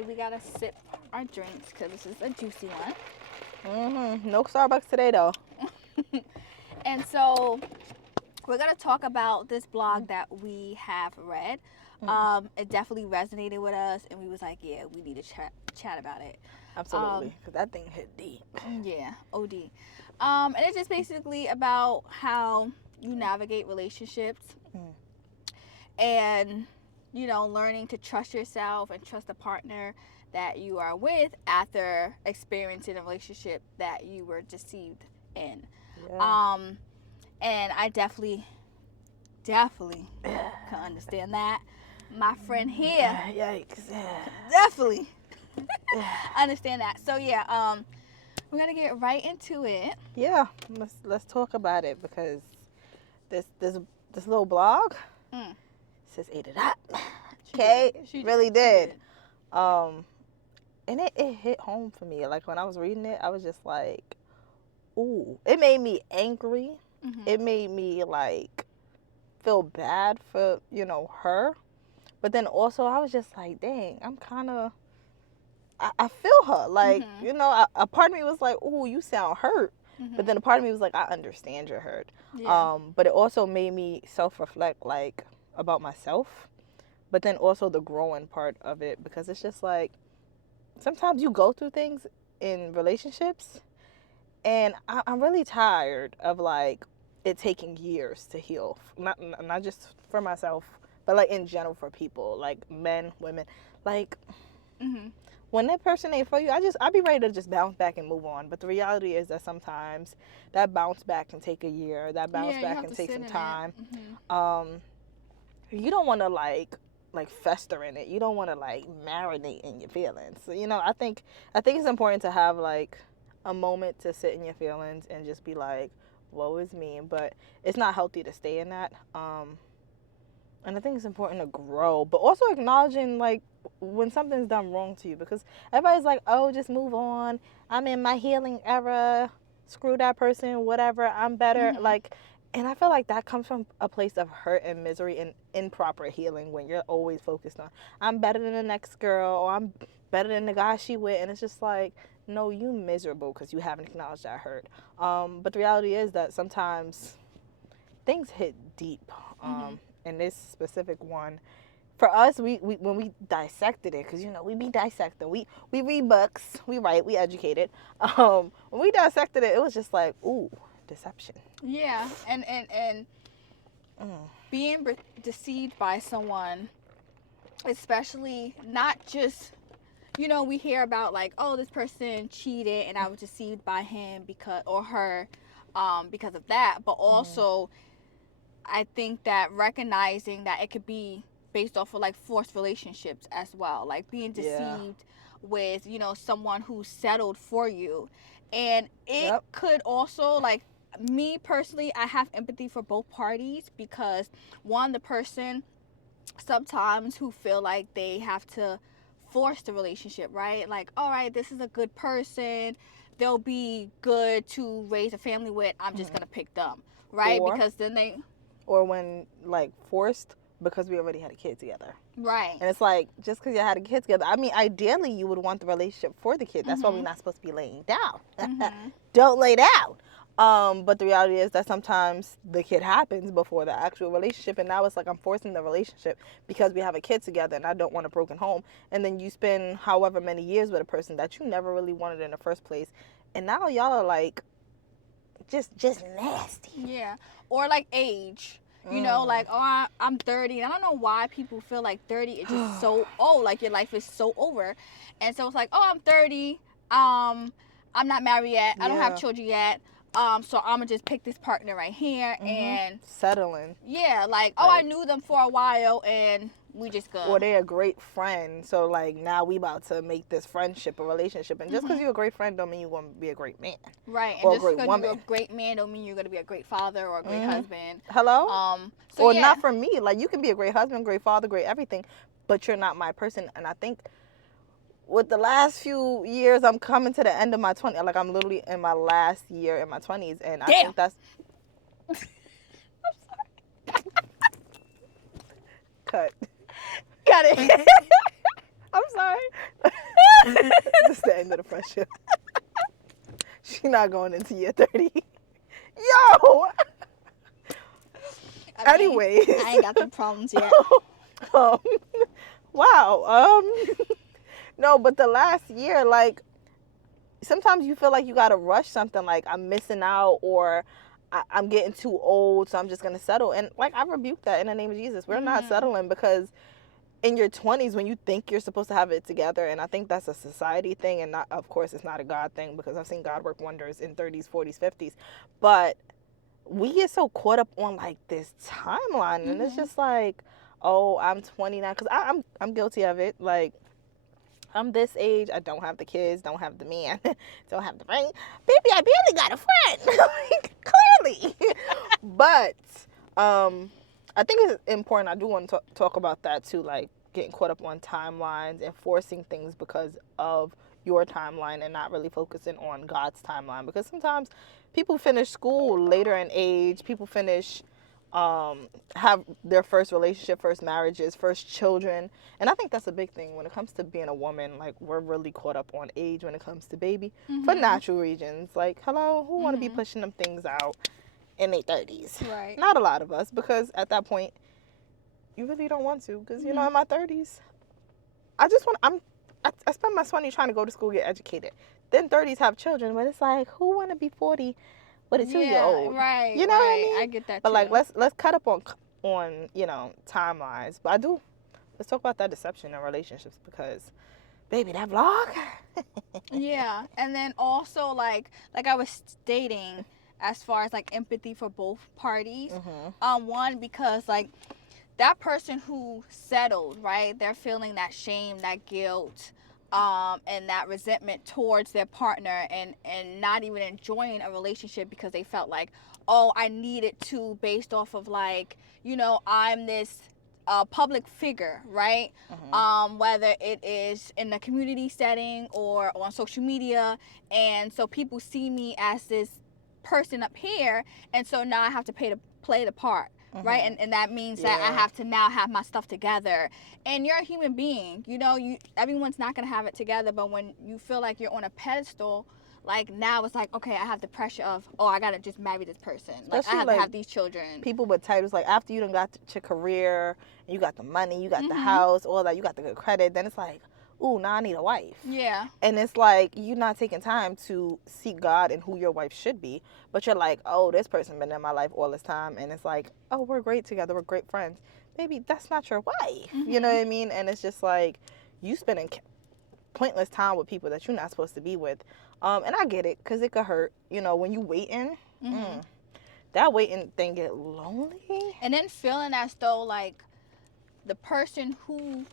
ready. We gotta sip our drinks because this is a juicy one. No Starbucks today, though. And so we're gonna talk about this blog that we have read. It definitely resonated with us, and we was like, yeah, we need to chat about it. Absolutely, because that thing hit deep. Yeah, OD. And it's just basically about how you navigate relationships and, you know, learning to trust yourself and trust the partner that you are with after experiencing a relationship that you were deceived in. Yeah. And I definitely can understand that. My friend here Yikes. definitely understand that. So yeah, we're gonna get right into it. Yeah, let's talk about it because this little blog says ate it up. Okay, She really did. And it hit home for me. Like when I was reading it, I was just like, ooh. It made me angry. It made me like feel bad for, you know, her. But then also I was just like, dang, I'm kind of, I feel her. Like, you know, a part of me was like, ooh, you sound hurt. But then a part of me was like, I understand you're hurt. Yeah. But it also made me self-reflect, like, about myself. But then also the growing part of it, because it's just like, sometimes you go through things in relationships, and I'm really tired of, like, it taking years to heal. Not just for myself, but, like, in general for people, like, men, women. Like, when that person ain't for you, I'd be ready to just bounce back and move on. But the reality is that sometimes that bounce back can take a year. That bounce back can take some time. You don't want to, like fester in it. You don't want to, like, marinate in your feelings. So, you know, I think it's important to have, like, a moment to sit in your feelings and just be like, woe is me. But it's not healthy to stay in that. And I think it's important to grow, but also acknowledging, like, when something's done wrong to you, because everybody's like, oh, just move on. I'm in my healing era. Screw that person, whatever. I'm better. Like, and I feel like that comes from a place of hurt and misery and improper healing when you're always focused on, I'm better than the next girl, or I'm better than the guy she with. And it's just like, no, you miserable because you haven't acknowledged that hurt. But the reality is that sometimes things hit deep. In this specific one, for us, we when we dissected it, because, you know, we be dissecting, we read books, we write, we educated. When we dissected it, it was just like, ooh, deception. Yeah, and being deceived by someone, especially not just, you know, we hear about, like, oh, this person cheated and I was deceived by him because or her because of that, but also I think that recognizing that it could be based off of, like, forced relationships as well, like being deceived with, you know, someone who settled for you. And it could also, like, me personally, I have empathy for both parties, because one, the person sometimes who feel like they have to force the relationship, right? Like, all right, this is a good person, they'll be good to raise a family with, I'm just gonna pick them, right? Because then they, or when, like, forced because we already had a kid together. Right. And it's like, just because you had a kid together, I mean, ideally you would want the relationship for the kid. That's why we're not supposed to be laying down. Don't lay down. But the reality is that sometimes the kid happens before the actual relationship, and now it's like I'm forcing the relationship because we have a kid together and I don't want a broken home. And then you spend however many years with a person that you never really wanted in the first place, and now y'all are like just nasty. Yeah. Or like age. You know, like, oh, I'm 30. I don't know why people feel like 30 is just so old. Like, your life is so over. And so it's like, oh, I'm 30. I'm not married yet. I don't have children yet. So I'm going to just pick this partner right here and settling. Yeah, like, oh, I knew them for a while and we just go. Or they're a great friend. So, like, now we about to make this friendship a relationship. And just because you're a great friend don't mean you're going to be a great man. Right. Or and just because you're a great man don't mean you're going to be a great father or a great husband. Hello? So or not for me. Like, you can be a great husband, great father, great everything, but you're not my person. And I think with the last few years, I'm coming to the end of my 20s. Like, I'm literally in my last year in my 20s. And I think that's... I'm sorry. Cut. Got it. I'm sorry. This is the end of the friendship. She not going into year 30. Yo! I mean, Anyways. I ain't got the problems yet. um, wow. No, but the last year, like, sometimes you feel like you gotta rush something, like I'm missing out, or I'm getting too old, so I'm just gonna settle. And like, I rebuke that in the name of Jesus. We're not settling, because in your 20s, when you think you're supposed to have it together, and I think that's a society thing, and not, of course, it's not a God thing, because I've seen God work wonders in 30s, 40s, 50s, but we get so caught up on like this timeline, and it's just like, oh, I'm 29, because I'm guilty of it. Like, I'm this age, I don't have the kids, don't have the man, don't have the ring. Baby, I barely got a friend. Like, clearly. But I think it's important. I do want to talk about that too, like getting caught up on timelines and forcing things because of your timeline and not really focusing on God's timeline. Because sometimes people finish school later in age, people finish have their first relationship, first marriages, first children. And I think that's a big thing when it comes to being a woman. Like, we're really caught up on age when it comes to baby for natural reasons. Like, hello, who want to be pushing them things out in their 30s? Right. Not a lot of us, because at that point you really don't want to. Because you know, in my 30s, I just want, I spend my 20s trying to go to school, get educated. Then 30s have children, but it's like, who want to be 40 with a 2-year-old? Right. You know what I mean? I get that. But too. like, let's cut up on you know, timelines. But let's talk about that deception in relationships, because baby, that vlog. Yeah, and then also like I was stating, as far as like empathy for both parties. One, because like that person who settled, right, they're feeling that shame, that guilt, and that resentment towards their partner, and not even enjoying a relationship because they felt like, oh, I needed to, based off of like, you know, I'm this public figure, right? Whether it is in the community setting or on social media, and so people see me as this person up here, and so now I have to play the part. Right, and that means that I have to now have my stuff together. And you're a human being, you know. Everyone's not gonna have it together, but when you feel like you're on a pedestal, like, now it's like, okay, I have the pressure of, oh, I gotta just marry this person. Like, Especially, I have like, to have these children. People with titles, like, after you done got your career, you got the money, you got the house, all that, you got the good credit, then it's like, ooh, now I need a wife. Yeah. And it's like, you're not taking time to seek God and who your wife should be, but you're like, oh, this person been in my life all this time, and it's like, oh, we're great together, we're great friends. Baby, that's not your wife. You know what I mean? And it's just like, you spending pointless time with people that you're not supposed to be with. And I get it, because it could hurt, you know, when you waiting. That waiting thing get lonely. And then feeling as though, like, the person who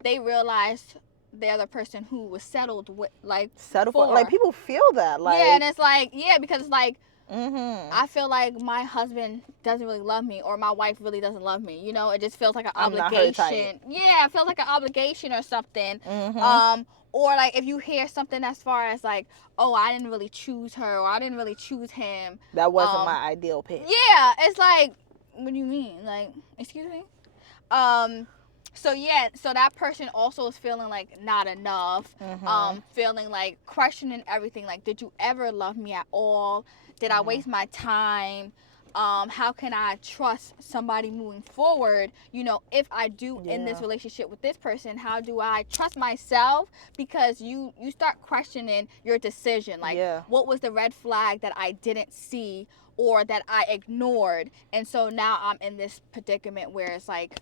they realized the other person who was settled with, like, settled for, like, people feel that, like, yeah, and it's like, yeah, because it's like, I feel like my husband doesn't really love me, or my wife really doesn't love me, you know. It just feels like an obligation. Yeah, it feels like an obligation or something. Or like, if you hear something as far as like, oh, I didn't really choose her, or I didn't really choose him, that wasn't my ideal pick. Yeah, it's like, what do you mean? Like, excuse me? So yeah, so that person also is feeling like not enough, feeling like questioning everything. Like, did you ever love me at all? Did I waste my time? How can I trust somebody moving forward? You know, if I do in this relationship with this person, how do I trust myself? Because you start questioning your decision. Like, what was the red flag that I didn't see or that I ignored? And so now I'm in this predicament where it's like,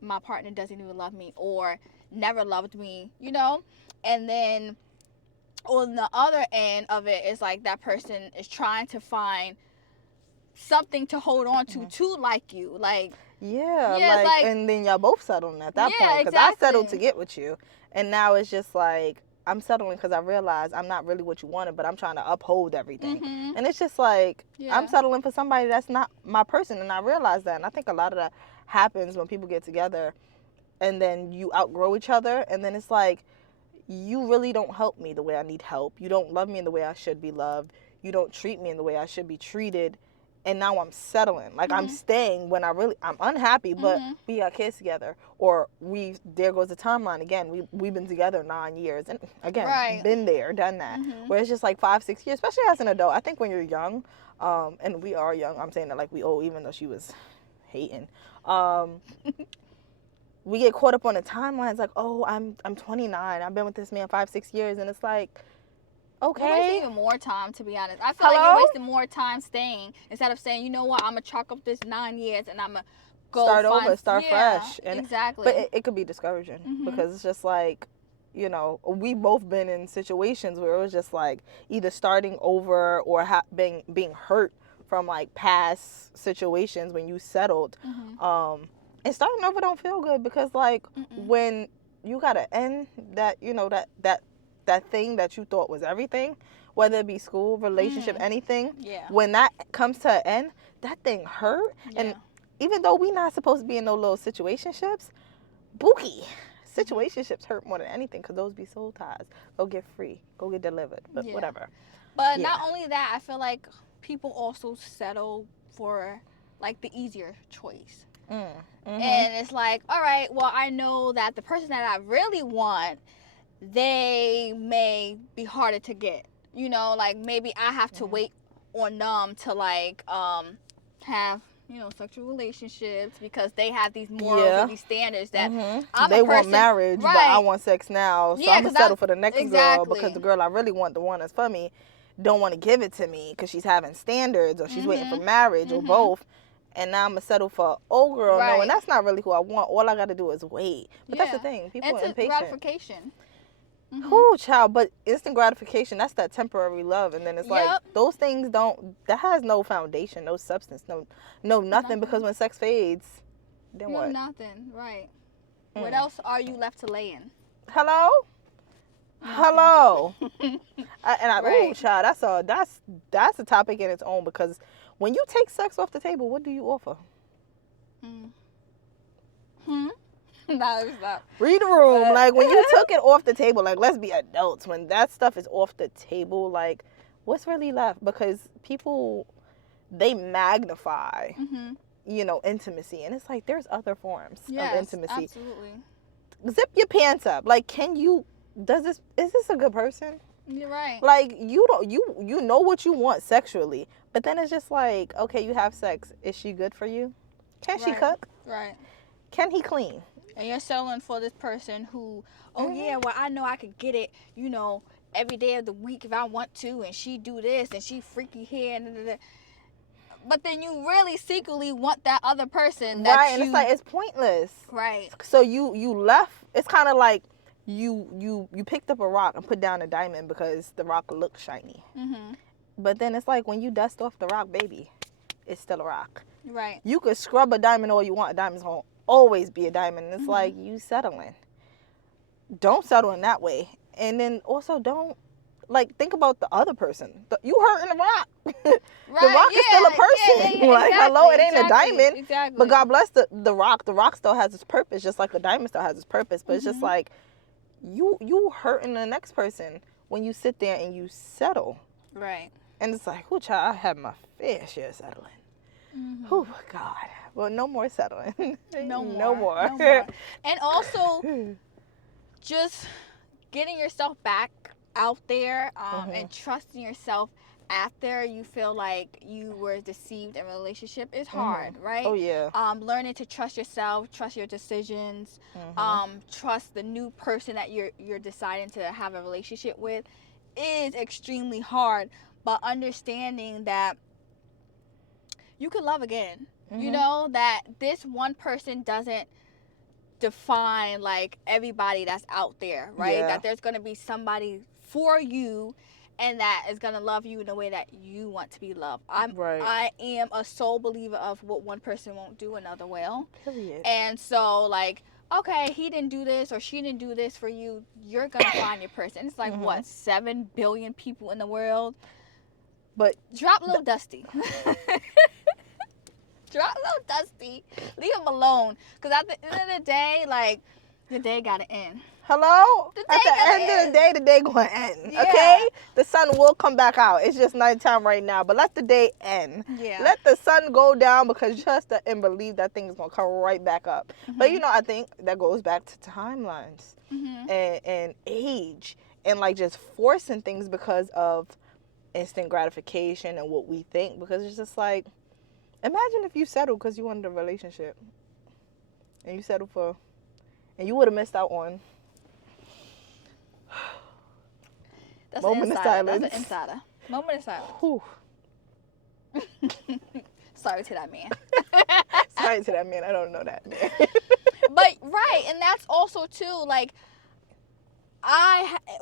my partner doesn't even love me or never loved me, you know? And then on the other end of it is like, that person is trying to find something to hold on to like you. Like, like, and then y'all both settling at that point, because I settled to get with you, and now it's just like, I'm settling because I realize I'm not really what you wanted, but I'm trying to uphold everything. And it's just like, I'm settling for somebody that's not my person, and I realize that. And I think a lot of that happens when people get together and then you outgrow each other, and then it's like, you really don't help me the way I need help. You don't love me in the way I should be loved. You don't treat me in the way I should be treated. and now I'm settling. Like, I'm staying when I'm unhappy, but we got kids together. Or there goes the timeline again. We've been together 9 years. And again, been there, done that. Where it's just like 5-6 years, especially as an adult. I think when you're young, and we are young, I'm saying that like we old, even though she was hating. We get caught up on the timelines like, oh, I'm 29. I've been with this man 5-6 years. And it's like, okay. You're wasting even more time, to be honest. I feel like you're wasting more time staying instead of saying, you know what, I'm going to chalk up this 9 years and I'm going to go start fresh. And, exactly. But it could be discouraging because it's just like, you know, we both been in situations where it was just like either starting over or being hurt from like past situations when you settled. And starting over don't feel good because like when you got to end that, you know, that thing that you thought was everything, whether it be school, relationship, anything, when that comes to an end, that thing hurt. And even though we not supposed to be in no little situationships, bookie, situationships hurt more than anything because those be soul ties. Go get free. Go get delivered. But whatever. But not only that, I feel like people also settle for like the easier choice. And it's like, all right, well, I know that the person that I really want, they may be harder to get. You know, like maybe I have to wait on them to like have, you know, sexual relationships because they have these morals or these standards that they want marriage, but I want sex now, so I'm gonna settle for the next girl because the girl I really want, the one that's for me, don't want to give it to me because she's having standards or she's waiting for marriage or both. And now I'm going to settle for old girl. No, and that's not really who I want. All I got to do is wait. But that's the thing. People are impatient. Gratification. Ooh, child. But instant gratification, that's that temporary love. And then it's like, those things that has no foundation, no substance, no nothing. Because when sex fades, then what? Nothing, right. What else are you left to lay in? Hello? Hello. Oh, child, that's a topic in its own because when you take sex off the table, what do you offer? No, stop. Read the room. Like, when you took it off the table, like, let's be adults. When that stuff is off the table, like, what's really left? Because people, they magnify, you know, intimacy. And it's like, there's other forms of intimacy. Absolutely. Zip your pants up. Like, is this a good person? You're right. Like, you know what you want sexually, but then it's just like, okay, you have sex. Is she good for you? Can she cook? Right. Can he clean? And you're settling for this person who, well, I know I could get it, you know, every day of the week if I want to, and she do this, and she freaky here, and but then you really secretly want that other person. And it's like, it's pointless. Right. So you left. It's kind of like, you picked up a rock and put down a diamond because the rock looks shiny. But then it's like when you dust off the rock, baby, it's still a rock. Right. You could scrub a diamond all you want. A diamond's going to always be a diamond. And it's like, you settling. Don't settle in that way. And then also don't, like, think about the other person. You hurting the rock. The rock is still a person. Like, hello, it ain't a diamond. Exactly. But God bless the rock. The rock still has its purpose, just like a diamond still has its purpose. But it's just like, you hurting the next person when you sit there and you settle. Right. And it's like, oh, child, I have my fair share of settling. Oh, God. Well, no more settling. No more. And also, just getting yourself back out there and trusting yourself after you feel like you were deceived in a relationship is hard, right? Oh, yeah. Learning to trust yourself, trust your decisions, trust the new person that you're deciding to have a relationship with is extremely hard. But understanding that you can love again, you know, that this one person doesn't define like everybody that's out there, right? That there's going to be somebody for you and that is going to love you in the way that you want to be loved. I am a sole believer of what one person won't do, another will. Period. And so, like, okay, he didn't do this or she didn't do this for you. You're going to find your person. It's like, what, 7 billion people in the world? But drop Lil Dusty. Drop Lil Dusty. Leave him alone. Because at the end of the day, like, the day got to end. Hello? The At day the gonna end of end. the day, the day gonna end. Yeah. Okay? The sun will come back out. It's just nighttime right now. But let the day end. Yeah. Let the sun go down, because trust and believe that thing is gonna come right back up. But I think that goes back to timelines and age, and like just forcing things because of instant gratification and what we think. Because it's just like, imagine if you settled because you wanted a relationship, and you settled for, and you would have missed out on. That's Moment an of insider. silence. That's an insider. Moment of silence. Whew. Sorry to that man. Sorry to that man. I don't know that man. But right, and that's also too, like,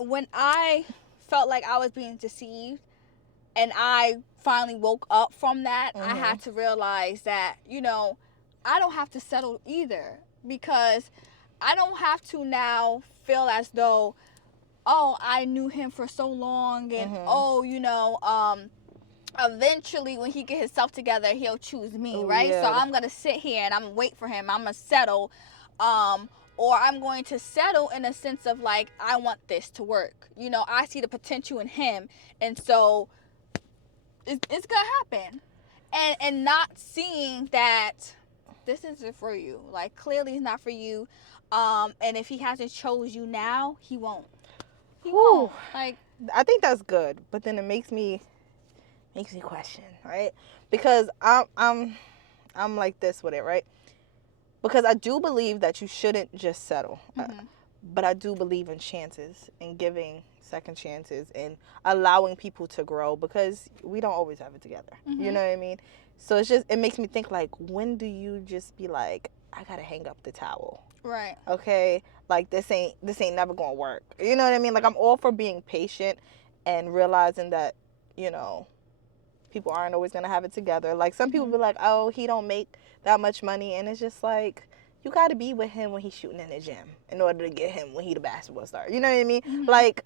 when I felt like I was being deceived, and I finally woke up from that, I had to realize that, I don't have to settle either, because I don't have to now feel as though, oh, I knew him for so long, and eventually when he get himself together, he'll choose me, right? Yeah. So I'm gonna sit here and I'm gonna wait for him. I'm gonna settle, or I'm going to settle in a sense of like, I want this to work. I see the potential in him, and so it's gonna happen, and not seeing that this isn't for you. Like, clearly it's not for you, and if he hasn't chose you now, he won't. He won't. Like, I think that's good, but then it makes me question, right? Because I'm like this with it, right? Because I do believe that you shouldn't just settle, but I do believe in chances and giving second chances and allowing people to grow, because we don't always have it together. You know what I mean? So it makes me think, like, when do you just be like, I gotta hang up the towel? right. Okay, like, this ain't never gonna work. You know what I mean? Like, I'm all for being patient and realizing that, people aren't always gonna have it together. Like, some people be like, oh, he don't make that much money, and it's just like, you gotta be with him when he's shooting in the gym in order to get him when he the basketball star. You know what I mean? Like,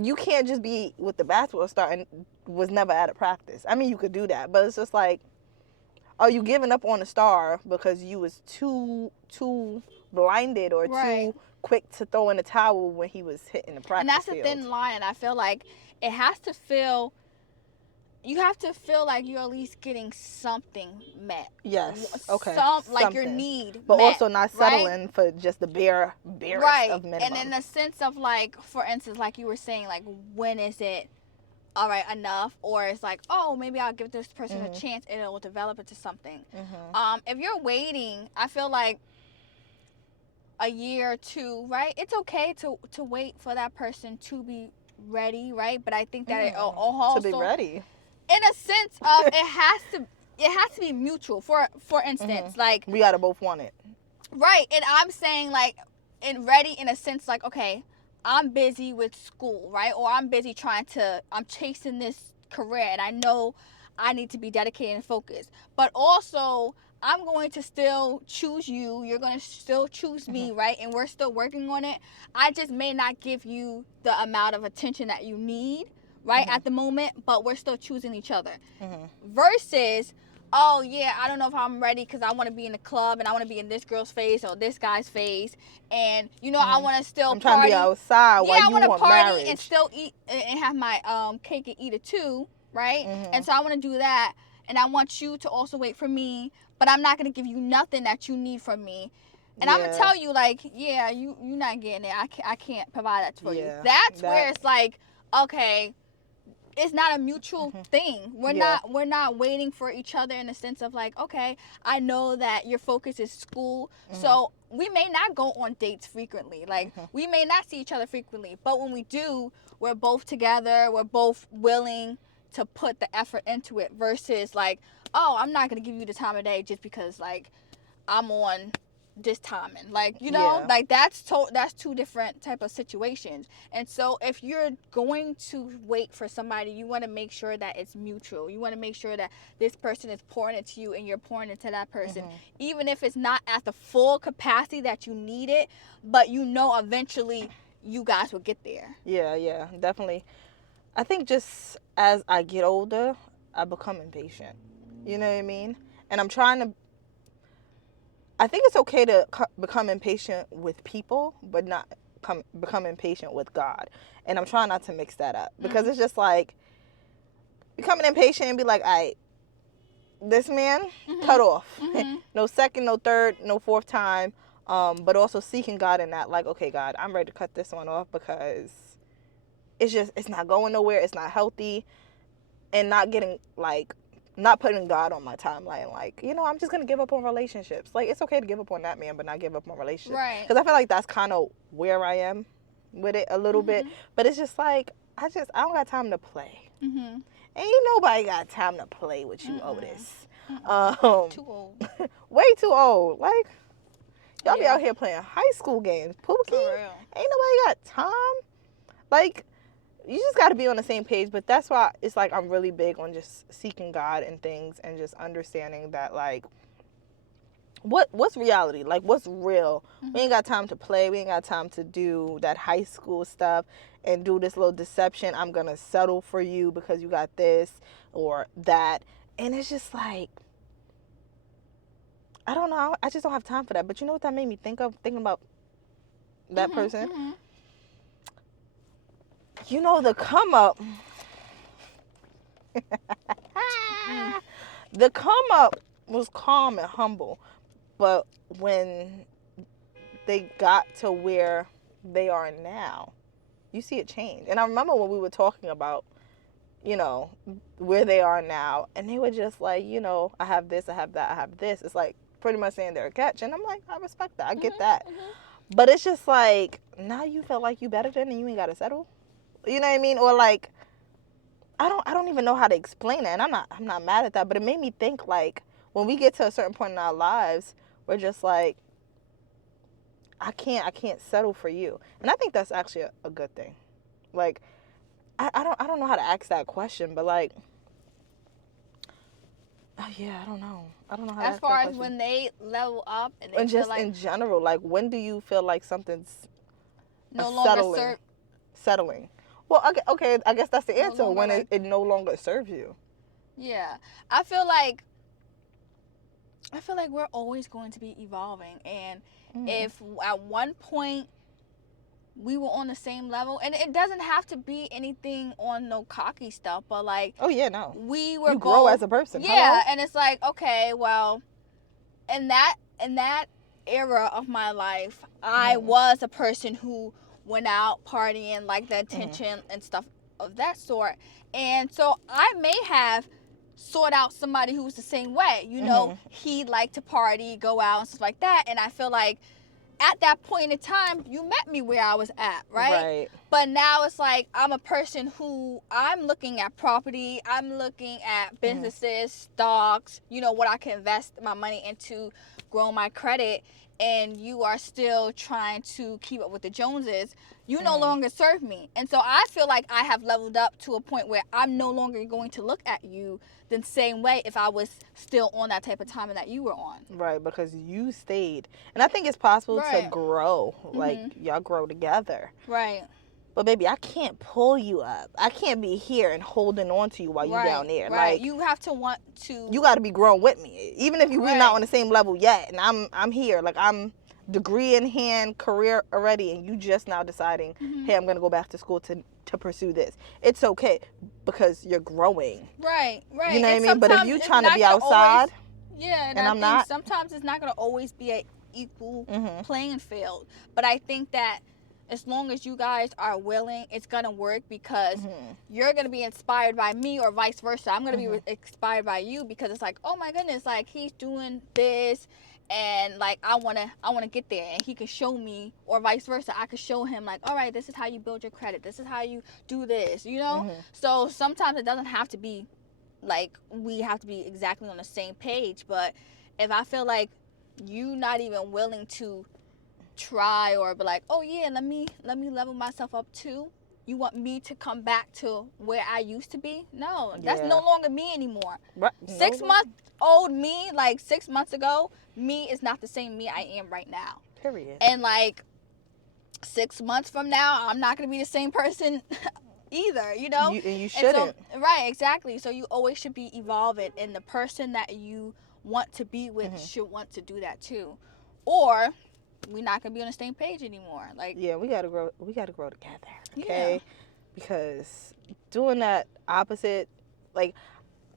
you can't just be with the basketball star and was never at a practice. I mean, you could do that, but it's just like, are you giving up on a star because you was too blinded or too quick to throw in the towel when he was hitting the practice And that's field? a thin line, and I feel like it has to feel, you have to feel like you're at least getting something met. Yes. Okay. Like your need but met, also not settling for just the barest of minimum. And in the sense of, like, for instance, like you were saying, like, when is it all right enough, or it's like, oh, maybe I'll give this person a chance and it will develop into something. If you're waiting, I feel like a year or two, right? It's okay to wait for that person to be ready, right? But I think that it also, to be ready, in a sense of, it has to be mutual. For instance, like, we gotta both want it, right? And I'm saying, like, and ready in a sense, like, okay, I'm busy with school, right? Or I'm busy I'm chasing this career, and I know I need to be dedicated and focused. But also, I'm going to still choose you. You're going to still choose me, right? And we're still working on it. I just may not give you the amount of attention that you need, right, at the moment, but we're still choosing each other. Versus, oh, yeah, I don't know if I'm ready because I want to be in the club and I want to be in this girl's face or this guy's face. And, I want to still I'm trying to be outside while you want to party marriage. and still eat and have my cake and eat it too, right? And so I want to do that. And I want you to also wait for me, but I'm not going to give you nothing that you need from me. And I'm going to tell you, like, yeah, you're not getting it. I can't provide that for you. That's where it's like, okay, it's not a mutual thing. We're not waiting for each other in the sense of, like, okay, I know that your focus is school, so we may not go on dates frequently. Like, we may not see each other frequently, but when we do, we're both together. We're both willing to put the effort into it versus, like, oh, I'm not going to give you the time of day just because, like, I'm on this timing. Like, like, that's two different type of situations. And so if you're going to wait for somebody, you want to make sure that it's mutual. You want to make sure that this person is pouring into you and you're pouring into that person, even if it's not at the full capacity that you need it, but eventually you guys will get there. Yeah, definitely. I think just as I get older, I become impatient. You know what I mean? And I think it's okay to become impatient with people, but not become impatient with God. And I'm trying not to mix that up, because it's just like becoming impatient and be like, all right, this man, cut off. No second, no third, no fourth time. But also seeking God in that, like, okay, God, I'm ready to cut this one off because it's not going nowhere. It's not healthy. And not putting God on my timeline. Like, I'm just going to give up on relationships. Like, it's okay to give up on that man, but not give up on relationships. Right. Because I feel like that's kind of where I am with it a little bit. But it's just like, I don't got time to play. Ain't nobody got time to play with you, Otis. Too old. Way too old. Like, y'all be out here playing high school games. Pookie. For real. Ain't nobody got time. Like, you just got to be on the same page. But that's why it's like I'm really big on just seeking God and things, and just understanding that, like, what's reality? Like, what's real? We ain't got time to play. We ain't got time to do that high school stuff and do this little deception. I'm going to settle for you because you got this or that. And it's just like, I don't know. I just don't have time for that. But you know what that made me think of? Thinking about that person? You know, the come up. The come up was calm and humble. But when they got to where they are now, you see it change. And I remember when we were talking about, where they are now. And they were just like, I have this, I have that, I have this. It's like pretty much saying they're a catch. And I'm like, I respect that. I get that. But it's just like, now you feel like you better than and you ain't got to settle. You know what I mean? Or like, I don't even know how to explain it. And I'm not mad at that. But it made me think, like, when we get to a certain point in our lives, we're just like, I can't settle for you. And I think that's actually a good thing. Like, I don't know how to ask that question, but like, I don't know. I don't know how to ask that question. As far as when they level up and they just like, in general, like, when do you feel like something's no longer settling? Well, okay, I guess that's the answer. No when like, it no longer serves you. Yeah, I feel like we're always going to be evolving, and if at one point we were on the same level, and it doesn't have to be anything on no cocky stuff, but like, oh yeah, no, we were you grow as a person. Yeah. Hello? And it's like, okay, well, in that era of my life, I was a person who went out partying, like the attention and stuff of that sort, and so I may have sought out somebody who was the same way. He liked to party, go out and stuff like that, and I feel like at that point in time, you met me where I was at, right? But now it's like, I'm a person who, I'm looking at property, I'm looking at businesses, stocks, what I can invest my money into, grow my credit, and you are still trying to keep up with the Joneses. You no longer serve me. And so I feel like I have leveled up to a point where I'm no longer going to look at you the same way if I was still on that type of time that you were on. Right, because you stayed. And I think it's possible to grow. Like, y'all grow together. Right. But baby, I can't pull you up. I can't be here and holding on to you while you're down there. Right. Like, you have to want to. You got to be grown with me. Even if we're not on the same level yet, and I'm here. Like, I'm degree in hand, career already, and you just now deciding, hey, I'm going to go back to school to pursue this. It's okay because you're growing. Right. You know what I mean? But if you're trying to be outside, and I'm not. Sometimes it's not going to always be an equal playing field. But I think that as long as you guys are willing, it's going to work, because you're going to be inspired by me, or vice versa. I'm going to be inspired by you, because it's like, oh my goodness, like, he's doing this, and like, I want to get there, and he can show me, or vice versa. I could show him, like, all right, this is how you build your credit. This is how you do this, So sometimes it doesn't have to be like we have to be exactly on the same page. But if I feel like you not even willing to try, or be like, oh yeah, let me level myself up too, you want me to come back to where I used to be? No, that's no longer me anymore. Right. 6 months old me, like 6 months ago, me is not the same me I am right now. Period. And like 6 months from now, I'm not going to be the same person either, And you shouldn't. Right, exactly. So you always should be evolving, and the person that you want to be with should want to do that too. Or we're not gonna be on the same page anymore. Like, yeah, we gotta grow together, okay? Yeah. Because doing that opposite, like,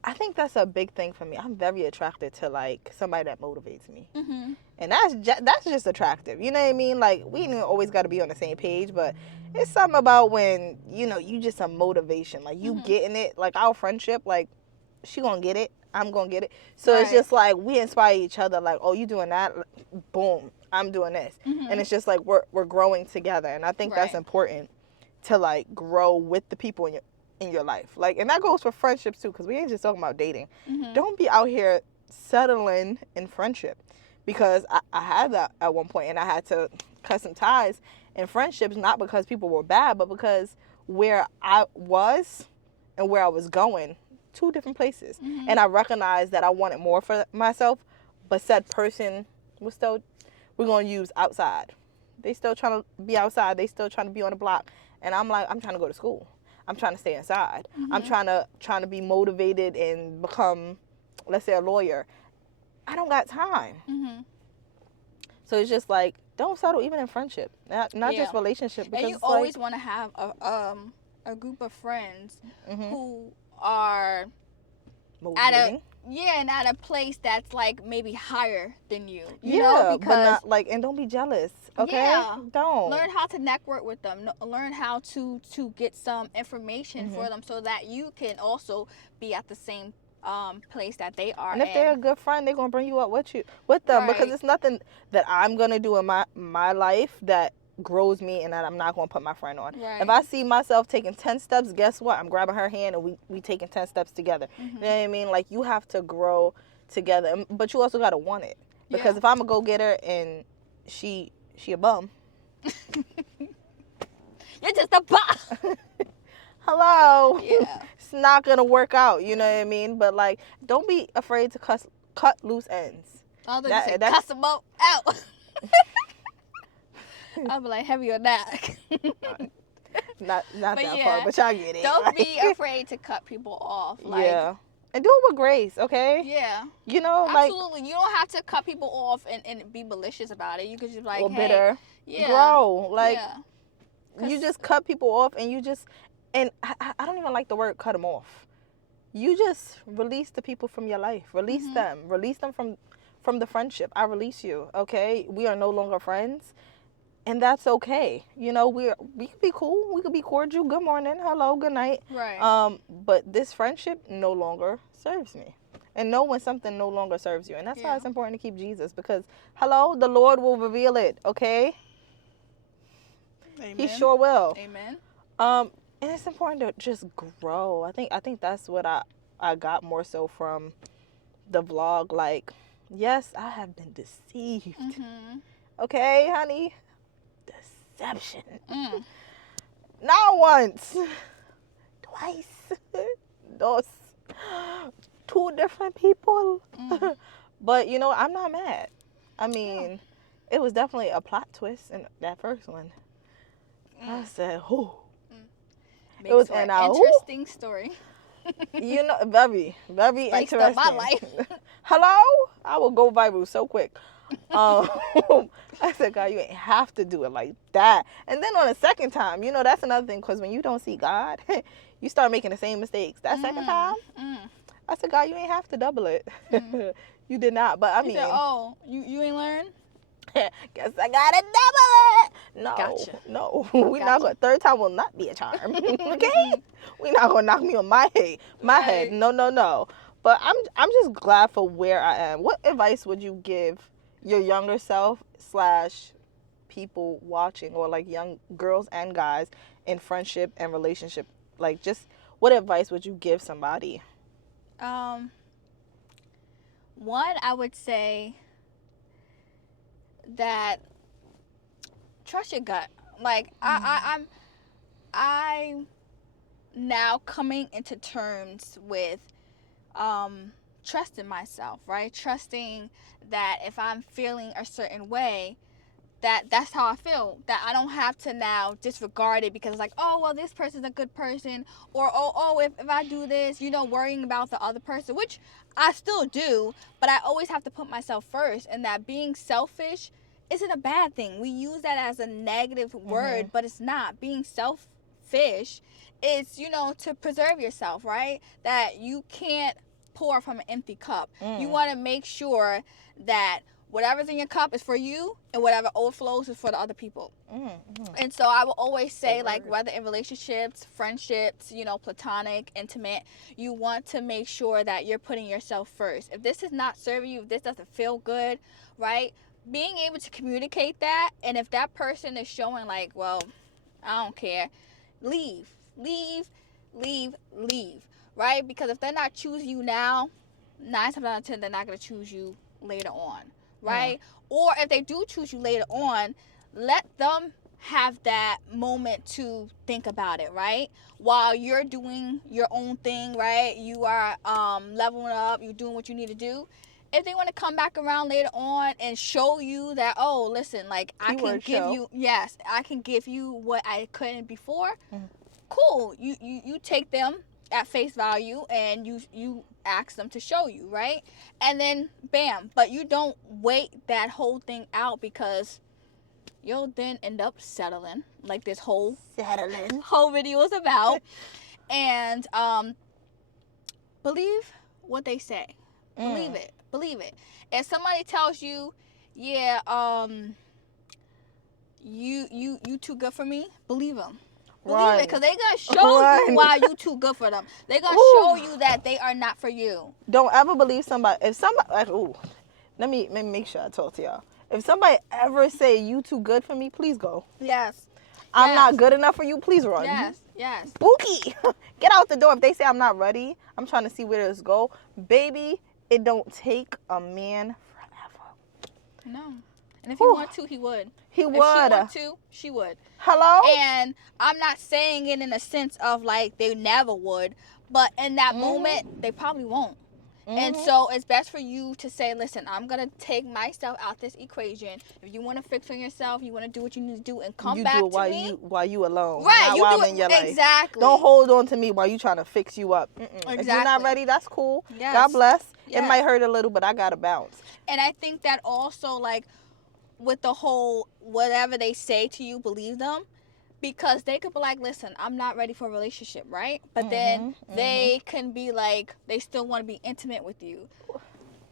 I think that's a big thing for me. I'm very attracted to like somebody that motivates me, and that's just attractive. You know what I mean? Like, we ain't always got to be on the same page, but it's something about when you just a motivation. Like, you getting it. Like, our friendship, like, she gonna get it, I'm gonna get it. So it's just like we inspire each other. Like, oh, you doing that? Boom, I'm doing this, and it's just like we're growing together. And I think that's important to like grow with the people in your life. Like, and that goes for friendships too, because we ain't just talking about dating. Don't be out here settling in friendship, because I had that at one point, and I had to cut some ties in friendships, not because people were bad, but because where I was and where I was going, two different places. And I recognized that I wanted more for myself, but said person was still, we're going to use outside. They still trying to be outside. They still trying to be on the block. And I'm like, I'm trying to go to school. I'm trying to stay inside. I'm trying to be motivated and become, let's say, a lawyer. I don't got time. So it's just like, don't settle even in friendship, not just relationship. Because and you always want to have a group of friends who are motivating. at a place that's like maybe higher than you. You know, because but not like, and don't be jealous. Okay, don't learn how to network with them. Learn how to get some information for them, so that you can also be at the same place that they are. And if they're a good friend, they're gonna bring you up with them, because it's nothing that I'm gonna do in my life that grows me and that I'm not gonna put my friend on. If I see myself taking 10 steps, guess what? I'm grabbing her hand and we taking 10 steps together. You know what I mean? Like, you have to grow together, but you also gotta want it. Because if I'm a go-getter and she a bum, you're just a bum. Hello. It's not gonna work out. You know what I mean? But like, don't be afraid to cut loose ends. I'll just say, cuss them out. I'll be like, heavy on that. not that part, but y'all get it. Don't be afraid to cut people off. Like, and do it with grace, okay? Yeah. You know, absolutely. Like, you don't have to cut people off and be malicious about it. You could just be like, or bitter. Grow. Like, you just cut people off, and you just, and I don't even like the word cut them off. You just release the people from your life. Release them. Release them from the friendship. I release you, okay? We are no longer friends. And that's okay. You know, we could be cool. We could be cordial. Good morning. Hello. Good night. Right. But this friendship no longer serves me. And know when something no longer serves you. And that's why it's important to keep Jesus. Because, hello, the Lord will reveal it. Okay? Amen. He sure will. Amen. And it's important to just grow. I think that's what I got more so from the vlog. Like, yes, I have been deceived. Okay, honey? Deception. Not once, twice, dos, two different people. But you know, I'm not mad. I mean, it was definitely a plot twist in that first one. I said, "Who?" It was an interesting story. You know, very, very interesting. Up my life. Hello, I will go viral so quick. I said, God, you ain't have to do it like that. And then on the second time, you know, that's another thing, because when you don't see God, you start making the same mistakes. That second time, I said, God, you ain't have to double it. You did not. But I mean, said, oh, you ain't learned? Guess I gotta double it. No, gotcha. No, we not gonna. Third time will not be a charm. Okay, we not gonna knock me on my head. No. But I'm just glad for where I am. What advice would you give your younger self / people watching, or like young girls and guys in friendship and relationship? Like, just what advice would you give somebody? One, I would say that trust your gut. Like, I'm now coming into terms with trusting myself, right? Trusting that if I'm feeling a certain way, that's how I feel. That I don't have to now disregard it because it's like, oh, well, this person's a good person. Or, if I do this, you know, worrying about the other person, which I still do. But I always have to put myself first. And that being selfish isn't a bad thing. We use that as a negative word, but it's not. Being selfish is, you know, to preserve yourself, right? That you can't pour from an empty cup. You want to make sure that whatever's in your cup is for you, and whatever overflows is for the other people. And so I will always say, like, whether in relationships, friendships, you know, platonic, intimate, you want to make sure that you're putting yourself first. If this is not serving you, if this doesn't feel good, right? Being able to communicate that, and if that person is showing like, well, I don't care, leave, right? Because if they're not choosing you now, 9 times out of 10, they're not going to choose you later on, right? Or if they do choose you later on, let them have that moment to think about it, right? While you're doing your own thing, right? You are leveling up, you're doing what you need to do. If they want to come back around later on and show you that, oh, listen, like, I can give you, yes, I can give you what I couldn't before, cool. You take them at face value and you ask them to show you, right? And then bam. But you don't wait that whole thing out, because you'll then end up settling, like this whole video is about. And believe what they say. Believe it. If somebody tells you, yeah, you too good for me, believe them. Believe it, because they're going to show you why you too good for them. They're going to show you that they are not for you. Don't ever believe somebody. If somebody, let me make sure I talk to y'all. If somebody ever say you too good for me, please go. Yes. I'm not good enough for you, please run. Yes. Spooky. Get out the door. If they say I'm not ready, I'm trying to see where this go. Baby, it don't take a man forever. No. And if he want to, he would. He would. If she want to, she would. Hello? And I'm not saying it in a sense of like they never would, but in that moment, they probably won't. And so it's best for you to say, listen, I'm going to take myself out this equation. If you want to fix on yourself, you want to do what you need to do and come back to me. While you alone. Right. Not you while do I'm in your life. Exactly. Don't hold on to me while you trying to fix you up. Exactly. If you're not ready, that's cool. Yes. God bless. Yes. It might hurt a little, but I got to bounce. And I think that also, like, with the whole whatever they say to you, believe them. Because they could be like, listen, I'm not ready for a relationship, right? But then they can be like, they still want to be intimate with you.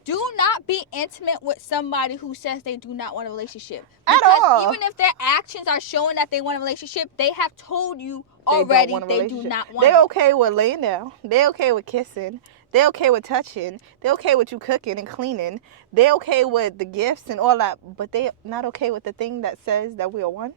Do not be intimate with somebody who says they do not want a relationship. Because at all. Even if their actions are showing that they want a relationship, they have told you already they do not want it. They're okay with laying down. They're okay with kissing. They're okay with touching. They're okay with you cooking and cleaning. They're okay with the gifts and all that. But they're not okay with the thing that says that we are one.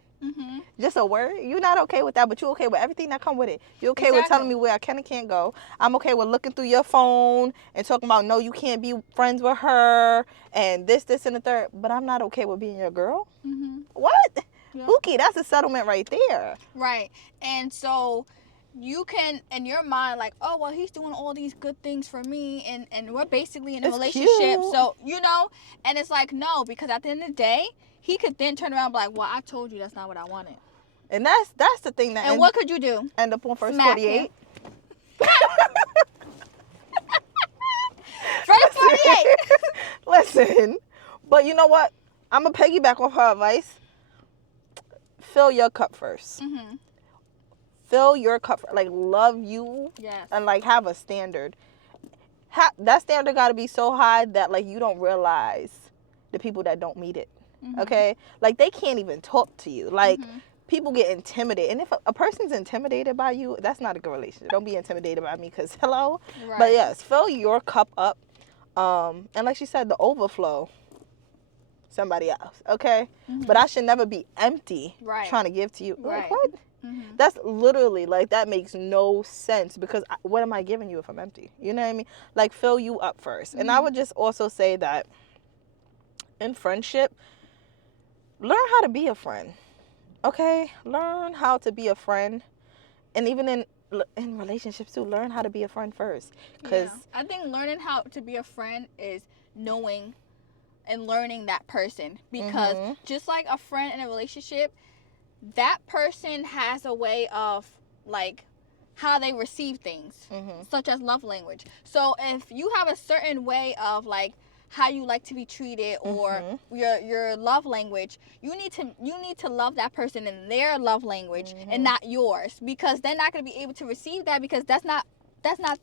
Just a word. You're not okay with that, but you're okay with everything that come with it. You're okay with telling me where I can and can't go. I'm okay with looking through your phone and talking about, no, you can't be friends with her and this, and the third. But I'm not okay with being your girl. What? Yeah. Spooky. That's a settlement right there. Right. And so you can, in your mind, like, oh, well, he's doing all these good things for me, and we're basically in a relationship. Cute. So, you know, and it's like, no, because at the end of the day, he could then turn around and be like, well, I told you that's not what I wanted. And that's the thing that... And what could you do? End up on first 48. First 48. Listen, but you know what? I'm going to piggyback off her advice. Fill your cup first. Fill your cup. Like, love you. Yes. And, like, have a standard. That standard got to be so high that, like, you don't realize the people that don't meet it. Okay? Like, they can't even talk to you. Like, people get intimidated. And if a person's intimidated by you, that's not a good relationship. Don't be intimidated by me because, hello? Right. But, yes, fill your cup up. And like she said, the overflow, somebody else. Okay? But I should never be empty trying to give to you. Like, what? That's literally, like, that makes no sense because what am I giving you if I'm empty? You know what I mean? Like, fill you up first. And I would just also say that in friendship, learn how to be a friend, okay? Learn how to be a friend. And even in relationships, too, learn how to be a friend first. Cause I think learning how to be a friend is knowing and learning that person. Because just like a friend in a relationship, that person has a way of, like, how they receive things, such as love language. So if you have a certain way of, like, how you like to be treated or your love language, you need to love that person in their love language and not yours, because they're not going to be able to receive that, because that's not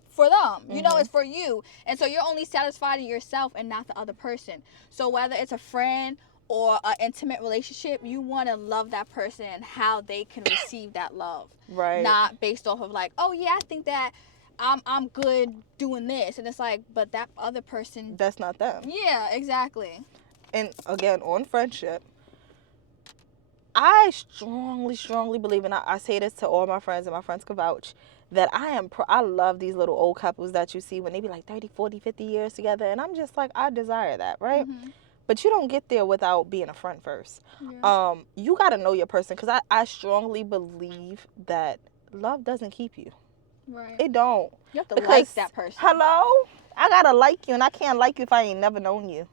for them. You know, it's for you. And so you're only satisfied in yourself and not the other person. So whether it's a friend or an intimate relationship, you want to love that person and how they can receive that love. Right. Not based off of like, oh yeah, I think that I'm good doing this. And it's like, but that other person, that's not them. Yeah, exactly. And again, on friendship, I strongly believe, and I say this to all my friends, and my friends can vouch, that I love these little old couples that you see when they be like 30, 40, 50 years together. And I'm just like, I desire that, right? But you don't get there without being a friend first. Yeah. You got to know your person, because I strongly believe that love doesn't keep you. Right. It don't. You have to like that person. Hello? I got to like you, and I can't like you if I ain't never known you.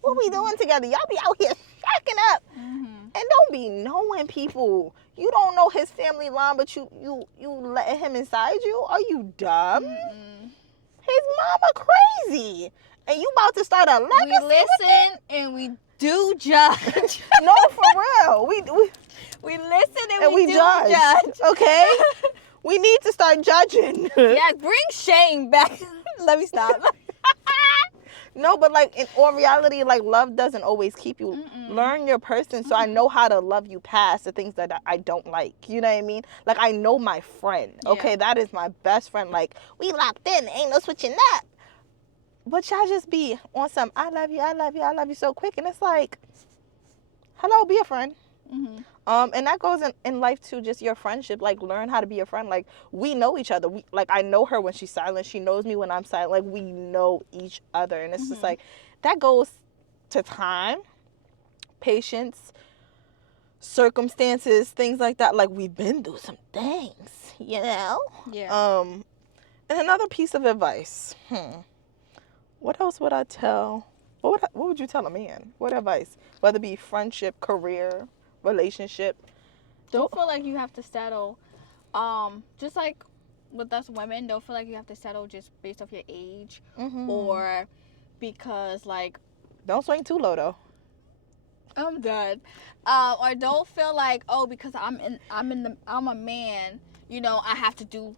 What we doing together? Y'all be out here shacking up. And don't be knowing people. You don't know his family line, but you letting him inside you? Are you dumb? His mama crazy. And you about to start a legacy. We listen and we do judge. No, for real. We listen and we do judge. Okay? We need to start judging. Yeah, bring shame back. Let me stop. No, but like in all reality, like love doesn't always keep you. Learn your person, so I know how to love you past the things that I don't like. You know what I mean? Like I know my friend. Okay, that is my best friend. Like we locked in, ain't no switching up. But y'all just be on some I love you so quick, and it's like, hello, be a friend. And that goes in life too, just your friendship. Like learn how to be a friend. Like we know each other. Like I know her when she's silent. She knows me when I'm silent. Like we know each other, and it's just like that goes to time, patience, circumstances, things like that. Like we've been through some things, you know. Yeah. And another piece of advice. What else would I tell? What would you tell a man? What advice? Whether it be friendship, career, relationship. Don't feel like you have to settle. Just like with us women, don't feel like you have to settle just based off your age or because like. Don't swing too low though. I'm done. Or don't feel like, oh, because I'm a man, you know, I have to do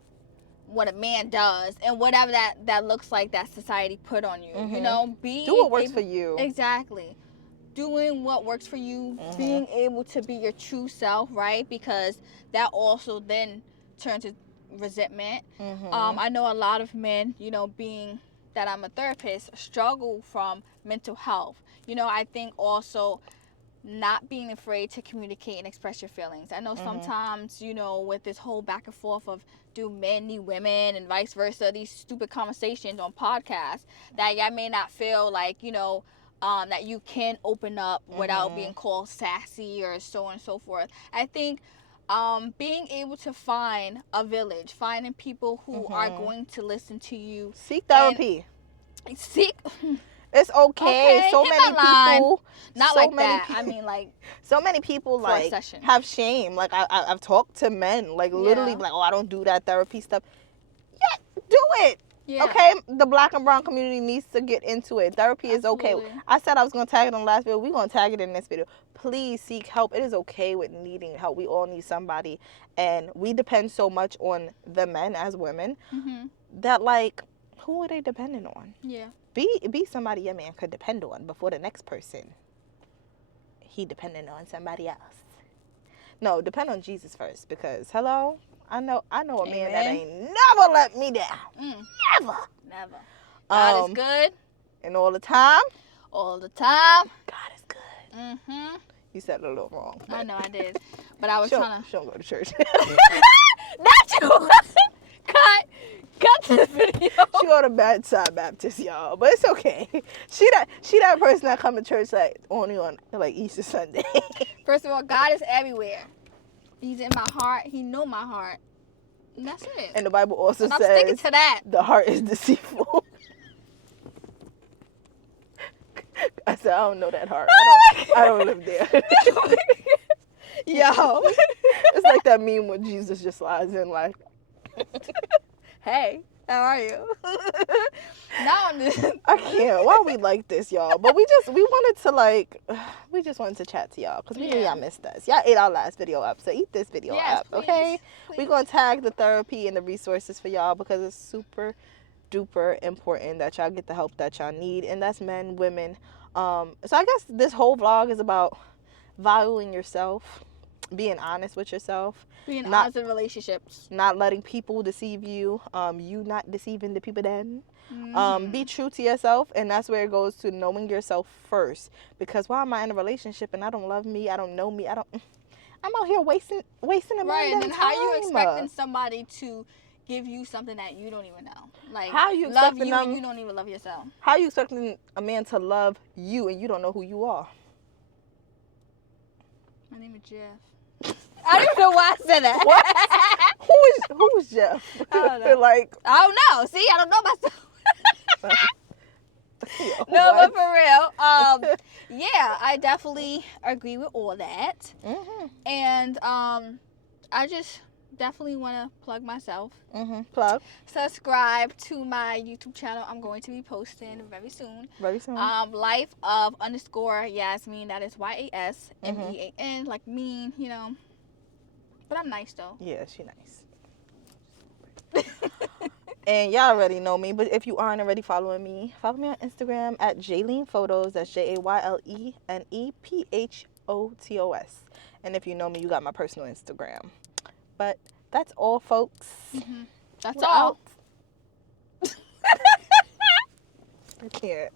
what a man does, and whatever that looks like that society put on you. You know, do what works for you. Exactly. Doing what works for you, being able to be your true self, right? Because that also then turns to resentment. I know a lot of men, you know, being that I'm a therapist, struggle from mental health. You know, I think also not being afraid to communicate and express your feelings. I know sometimes, you know, with this whole back and forth of do men need women and vice versa, these stupid conversations on podcasts, that y'all may not feel like, you know, that you can open up without being called sassy or so on and so forth. I think being able to find a village, finding people who are going to listen to you. Seek therapy. It's okay. So many people. Not like that. I mean, like. So many people like have shame. Like I've talked to men like literally like, oh, I don't do that therapy stuff. Yeah, do it. Yeah. Okay, the black and brown community needs to get into it. Therapy is okay. I said I was going to tag it on the last video. We're going to tag it in this video. Please seek help. It is okay with needing help. We all need somebody. And we depend so much on the men as women that, like, who are they depending on? Yeah. Be somebody your man could depend on before the next person. He depending on somebody else. No, depend on Jesus first, because, hello? I know a man that ain't never let me down. Never. God is good. And all the time. All the time. God is good. You said it a little wrong. I know I did. But I was trying to. She don't go to church. Not you. Cut this video. She go to Bedside Baptist, y'all. But it's okay. She that person that come to church like only on like Easter Sunday. First of all, God is everywhere. He's in my heart. He know my heart. And that's it. And the Bible also says I'm sticking to that. The heart is deceitful. I said, I don't know that heart. I don't live there. Yo. It's like that meme where Jesus just slides in like, hey, How are you? Now I'm just... I can't. Why we like this, y'all? But we wanted to chat to y'all because we knew y'all missed us. Y'all ate our last video up, so eat this video up, okay? Please. We're gonna tag the therapy and the resources for y'all because it's super duper important that y'all get the help that y'all need, and that's men, women. So I guess this whole vlog is about valuing yourself, being honest with yourself, being honest in relationships, not letting people deceive you, you not deceiving the people then. Be true to yourself, and that's where it goes to knowing yourself first. Because why am I in a relationship and I don't love me, I don't know me, I'm out here wasting a right? And then time. how you expecting somebody to give you something that you don't even know? Like, how you love expecting you them, and you don't even love yourself? How you expecting a man to love you and you don't know who you are? My name is Jeff. I don't even know why I said that. What? Who's Jeff? I don't know. Like, I don't know. See, I don't know myself. No, what? but for real, yeah, I definitely agree with all that. And I just definitely want to plug myself. Plug. Subscribe to my YouTube channel. I'm going to be posting very soon. Life of _ Yasmin. That is YASMEAN. Like mean, you know. But I'm nice though. Yeah, she nice. And y'all already know me, but if you aren't already following me, follow me on Instagram at Jaylene Photos. That's JAYLENEPHOTOS. And if you know me, you got my personal Instagram. But that's all, folks. That's We're all. out. I can't.